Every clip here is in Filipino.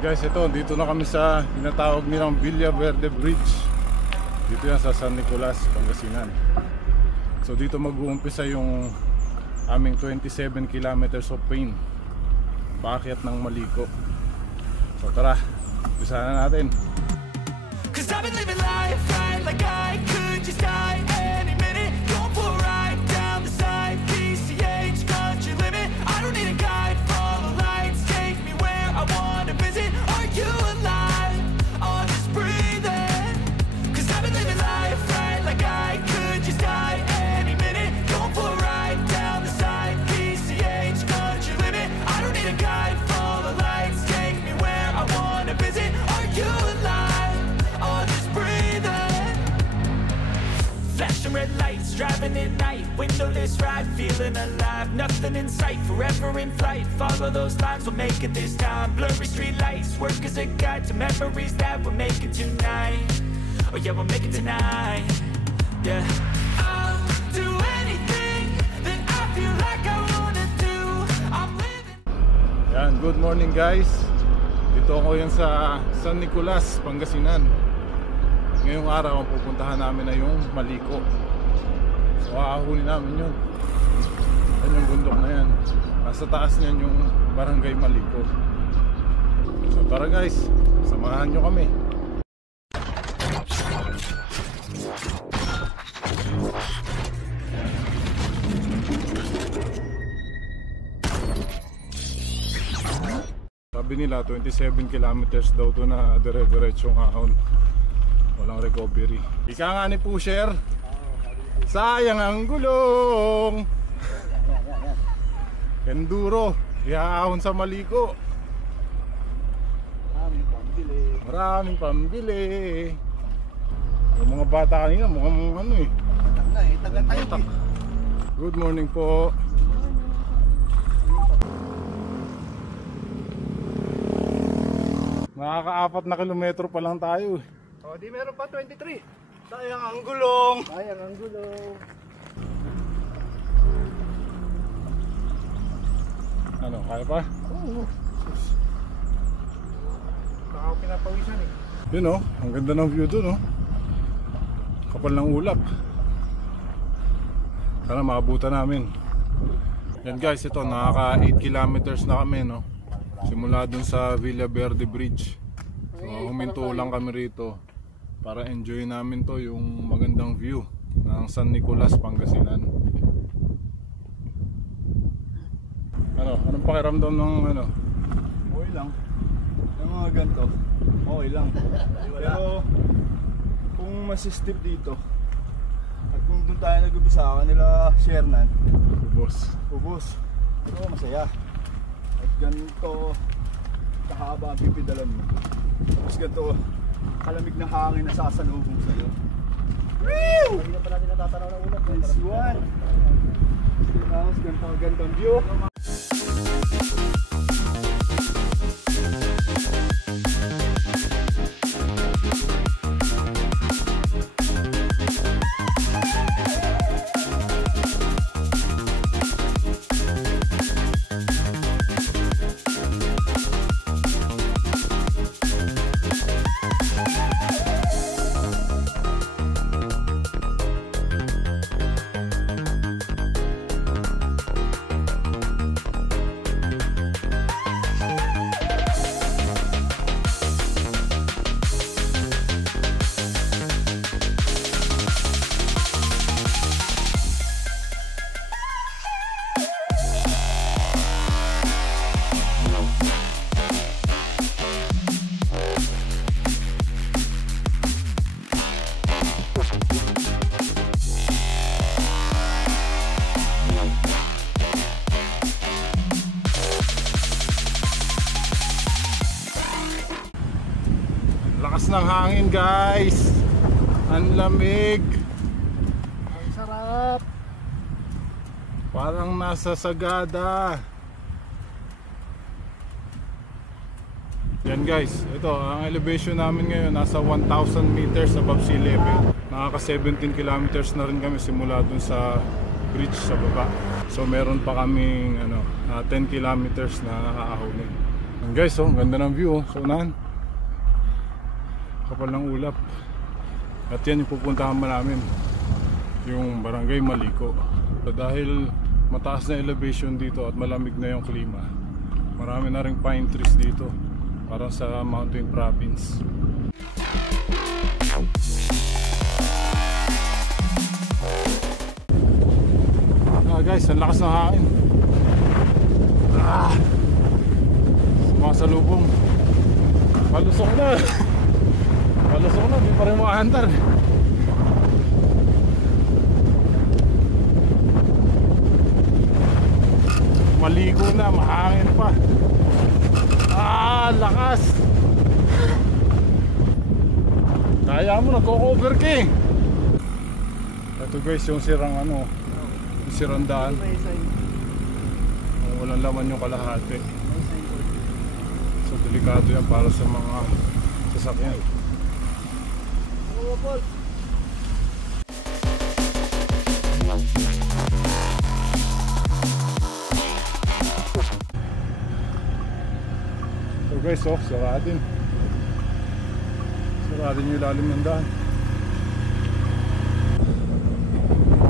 Guys, ito, dito na kami sa tinatawag nilang Villa Verde Bridge. Dito yan sa San Nicolas, Pangasinan. So dito mag-uumpisa yung aming 27 kilometers of pain, paakyat ng Maliko. So tara, umpisa na natin. Cause I've been living life right like I could just die any minute. Going for a ride down the side, PCH country limit. I don't need a guide, follow lights, take me where I wanna visit. Are you alive? Or just breathing? Cause I've been living life right like I could just die any minute. Going for a ride down the side, PCH country limit. I don't need a guide, follow lights, take me where I wanna visit. Are you alive? Flashing red lights, driving at night, windowless ride, feeling alive, nothing in sight, forever in flight, follow those lines, we'll make it this time, blurry street lights, work as a guide to memories that we're making tonight, oh yeah, we'll make it tonight, yeah. I'll do anything that I feel like I wanna do, I'm living. Yan, good morning guys, dito ako yan sa San Nicolas, Pangasinan. Ngayong araw ang pupuntahan namin na yung Maliko. So aahunin namin yun. Yan yung bundok na yan. Nasa taas niyan yung barangay Maliko. So tara guys, samahan nyo kami. Sabi nila 27 kilometers daw to na dire-diretsong ahon. Walang recovery. Ika nga ni Pusher, sayang ang gulong. Enduro, ihaahon sa Maliko. Maraming pambili. Maraming pambili. Yung mga bata kanina mukhang ano eh. Tagal. Good morning po. Nakaka-4 na kilometro pa lang tayo eh. O, di meron pa 23. Sayang ang gulong. Ano, kaya pa? Oo. Baka ako pinapawisan eh. Yun oh, ang ganda ng view dun oh. Kapal ng ulap. Sana maabutan namin. Yan guys, ito nakaka 8 kilometers na kami no. Simula dun sa Villa Verde Bridge. So huminto lang kami rito para enjoy namin to yung magandang view ng San Nicolas, Pangasinan. Anong pakiramdam ng ano? Okay lang. Yung mga ganito, okay lang. Pero kung masistip dito at kung doon tayo nag-ubisa kanila Shernan, ubos. Pero masaya. At ganito kahaba ang pipidalan mo. Tapos ganito kalamig na hangin na sasalubong sa'yo. Woo! Hindi na pa natin natatanaw ng ulap. Nice one! Tapos ganito ang view. Lakas ng hangin guys. Ang lamig. Ang sarap. Parang nasa Sagada. Yan guys, ito ang elevation namin ngayon nasa 1,000 meters above sea level. Nakaka 17 kilometers na rin kami simula dun sa bridge sa baba. So meron pa kaming 10 kilometers na aahonin. And guys, oh, ganda ng view, oh, sa unahan. Kapal ng ulap. At yan yung pupuntahan namin, yung Barangay Maliko. So, dahil mataas na elevation dito at malamig na yung klima, marami na ring pine trees dito, parang sa mountain province. Guys, ang lakas ng hangin. Sumasalubong. Palusok na. Palusok na, di pa rin makahantar. Maligo na, mahangin pa. Lakas. Kaya mo, nagko-cover ka eh. Ito guys, yung sirang ano, yung sirang daan. Walang laman yung kalahati. So delikado yan para sa mga sasakyan. So guys, oh, saradin yung ilalim ng daan.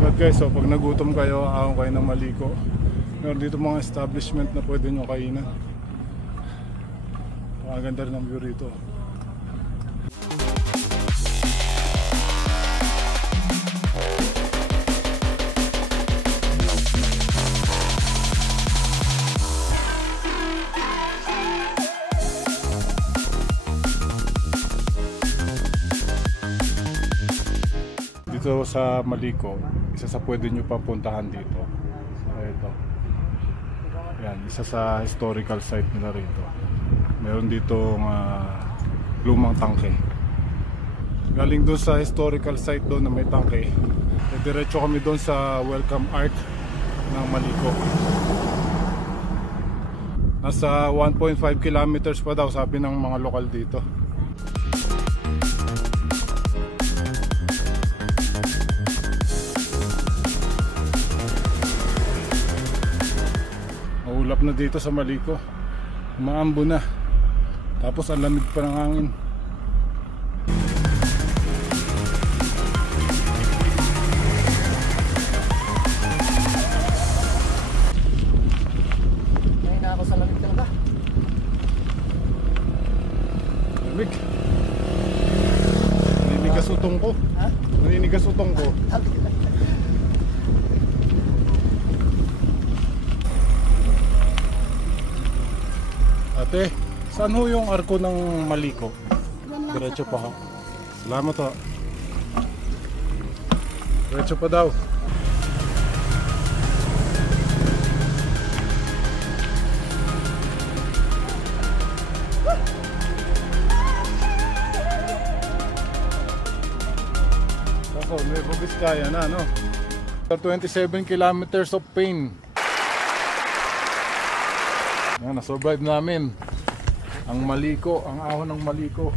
But guys, oh, pag nagutom kayo, ahon kayo ng Maliko, meron dito mga establishment na pwede nyo kainan. Ganda rin ang view rito. Dito sa Maliko, isa sa pwede nyo papuntahan dito. Ito. Yan, isa sa historical site nila rito. Meron ditong lumang tangke. Galing doon sa historical site doon na may tangke, diretso kami doon sa welcome art ng Maliko. Nasa 1.5 kilometers pa daw, sabi ng mga lokal dito. Maulap na dito sa Maliko. Umaambo na. Tapos ang lamig pa ng hangin. Ngayon na ako sa lamig talaga. Lamig. Naninigas utong ko. Ha? Naninigas utong ko. Ate, saan ho yung arko ng Maliko? Diretso pa ha. Salamat ho. Diretso pa daw. Kaso, may Bubiskaya na, no? 27 kilometers of pain. Yan, na-survive namin ang Maliko, ang ahon ng Maliko.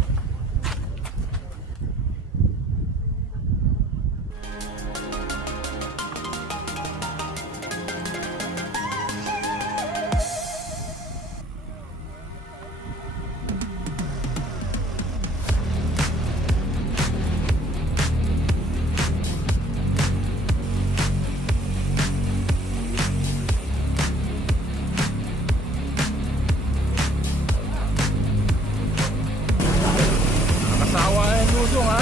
Lusong ha.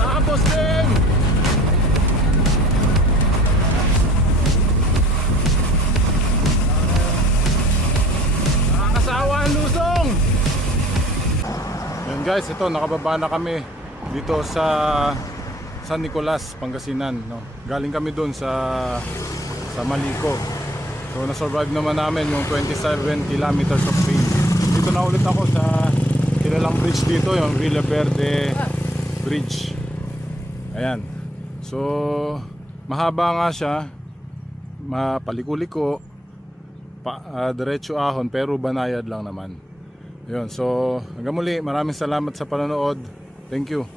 Tapos din. Nakakasawa ang lusong. Yan guys, ito nakababa na kami dito sa San Nicolas, Pangasinan, no? Galing kami doon sa Maliko. So na-survive naman namin yung 27 kilometers of pain. Dito na ulit ako sa kilalang bridge dito, yung Villa Verde Bridge. Ayan. So mahaba nga siya, mapaliko-liko, diretso ahon, pero banayad lang naman. Ayun, so hanggang muli, maraming salamat sa panonood. Thank you.